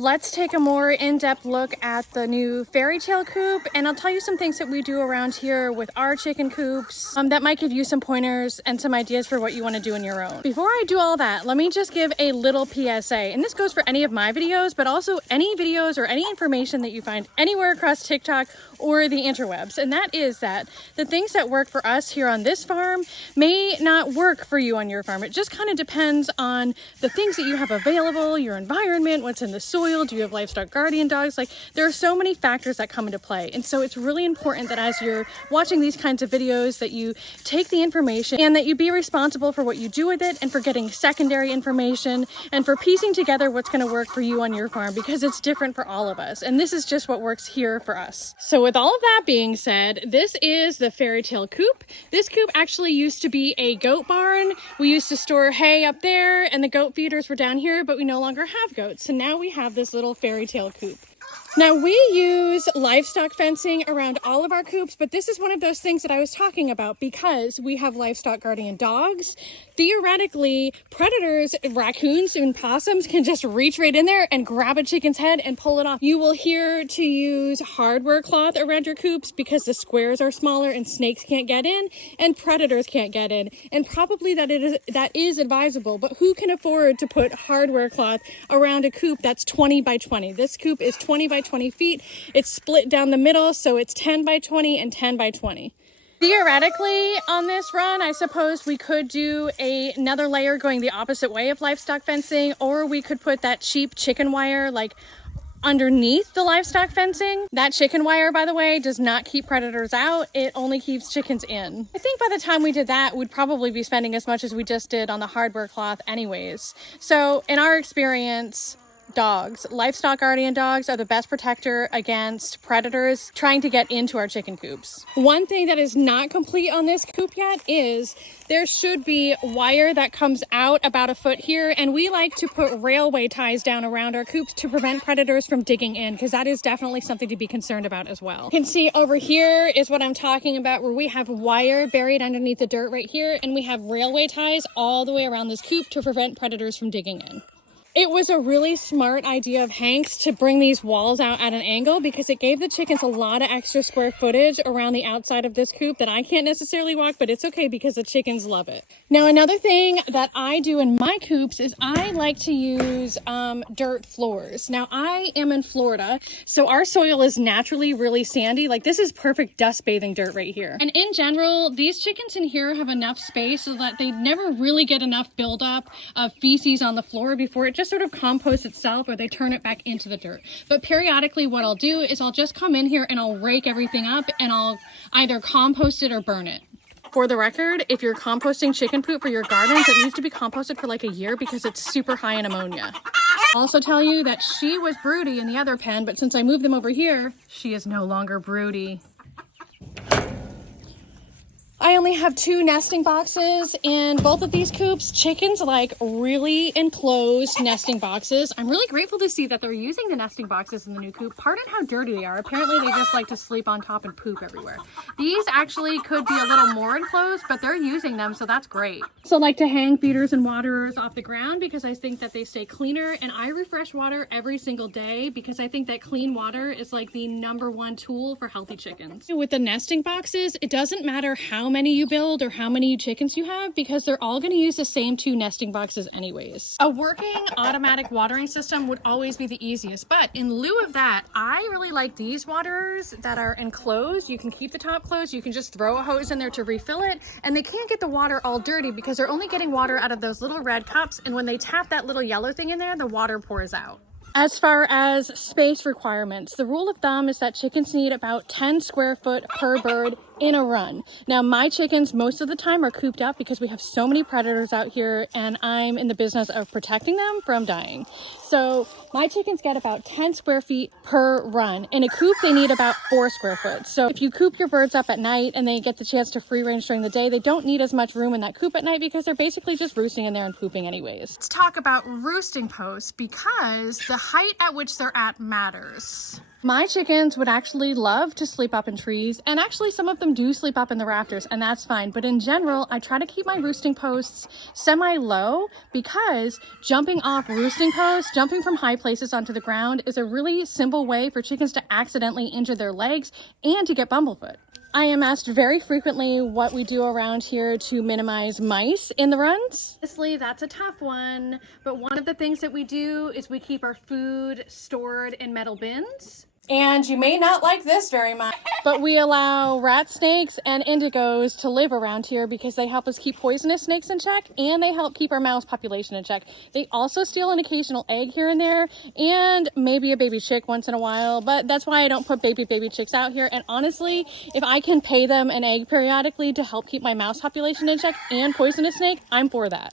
Let's take a more in-depth look at the new fairy tale coop, and I'll tell you some things that we do around here with our chicken coops that might give you some pointers and some ideas for what you want to do in your own. Before I do all that, let me just give a little PSA, and this goes for any of my videos, but also any videos or any information that you find anywhere across TikTok or the interwebs, and that is that the things that work for us here on this farm may not work for you on your farm. It just kind of depends on the things that you have available, your environment, what's in the soil. Do you have livestock guardian dogs? Like, there are so many factors that come into play. And so it's really important that as you're watching these kinds of videos that you take the information and that you be responsible for what you do with it and for getting secondary information and for piecing together what's going to work for you on your farm, because it's different for all of us. And this is just what works here for us. So with all of that being said, this is the fairy tale coop. This coop actually used to be a goat barn. We used to store hay up there and the goat feeders were down here, but we no longer have goats. So now we have this little fairy tale coop. Now we use livestock fencing around all of our coops, but this is one of those things that I was talking about because we have livestock guardian dogs. Theoretically, predators, raccoons and possums can just reach right in there and grab a chicken's head and pull it off. You will hear to use hardware cloth around your coops because the squares are smaller and snakes can't get in and predators can't get in. And probably that is advisable, but who can afford to put hardware cloth around a coop that's 20 by 20? This coop is 20 by 20 feet. It's split down the middle, so it's 10 by 20 and 10 by 20. Theoretically, on this run, I suppose we could do another layer going the opposite way of livestock fencing, or we could put that cheap chicken wire like underneath the livestock fencing. That chicken wire, by the way, does not keep predators out. It only keeps chickens in. I think by the time we did that, we'd probably be spending as much as we just did on the hardware cloth anyways. So in our experience, dogs, livestock guardian dogs, are the best protector against predators trying to get into our chicken coops. One thing that is not complete on this coop yet is there should be wire that comes out about a foot here, and we like to put railway ties down around our coops to prevent predators from digging in, because that is definitely something to be concerned about as well. You can see over here is what I'm talking about, where we have wire buried underneath the dirt right here, and we have railway ties all the way around this coop to prevent predators from digging in. It was a really smart idea of Hank's to bring these walls out at an angle because it gave the chickens a lot of extra square footage around the outside of this coop that I can't necessarily walk, but it's okay because the chickens love it. Now, another thing that I do in my coops is I like to use dirt floors. Now, I am in Florida, so our soil is naturally really sandy. Like, this is perfect dust bathing dirt right here. And in general, these chickens in here have enough space so that they never really get enough buildup of feces on the floor before it just sort of composts itself, or they turn it back into the dirt. But periodically what I'll do is I'll just come in here and I'll rake everything up and I'll either compost it or burn it. For the record, if you're composting chicken poop for your gardens, it needs to be composted for like a year because it's super high in ammonia. I'll also tell you that she was broody in the other pen, but since I moved them over here, she is no longer broody. I only have 2 nesting boxes in both of these coops. Chickens like really enclosed nesting boxes. I'm really grateful to see that they're using the nesting boxes in the new coop. Pardon how dirty they are. Apparently they just like to sleep on top and poop everywhere. These actually could be a little more enclosed, but they're using them, so that's great. So I like to hang feeders and waterers off the ground because I think that they stay cleaner, and I refresh water every single day because I think that clean water is like the #1 tool for healthy chickens. With the nesting boxes, it doesn't matter how many you build or how many chickens you have because they're all going to use the same 2 nesting boxes anyways. A working automatic watering system would always be the easiest, but in lieu of that, I really like these waterers that are enclosed. You can keep the top closed, you can just throw a hose in there to refill it, and they can't get the water all dirty because they're only getting water out of those little red cups, and when they tap that little yellow thing in there, the water pours out. As far as space requirements, the rule of thumb is that chickens need about 10 square foot per bird in a run. Now, my chickens most of the time are cooped up because we have so many predators out here and I'm in the business of protecting them from dying. So my chickens get about 10 square feet per run. In a coop, they need about 4 square foot. So if you coop your birds up at night and they get the chance to free range during the day, they don't need as much room in that coop at night because they're basically just roosting in there and pooping anyways. Let's talk about roosting posts because the height at which they're at matters. My chickens would actually love to sleep up in trees, and actually some of them do sleep up in the rafters, and that's fine. But in general, I try to keep my roosting posts semi-low because jumping off roosting posts, jumping from high places onto the ground is a really simple way for chickens to accidentally injure their legs and to get bumblefoot. I am asked very frequently what we do around here to minimize mice in the runs. Honestly, that's a tough one, but one of the things that we do is we keep our food stored in metal bins. And you may not like this very much, but we allow rat snakes and indigos to live around here because they help us keep poisonous snakes in check, and they help keep our mouse population in check. They also steal an occasional egg here and there, and maybe a baby chick once in a while, but that's why I don't put baby chicks out here. And honestly, if I can pay them an egg periodically to help keep my mouse population in check and poisonous snake, I'm for that.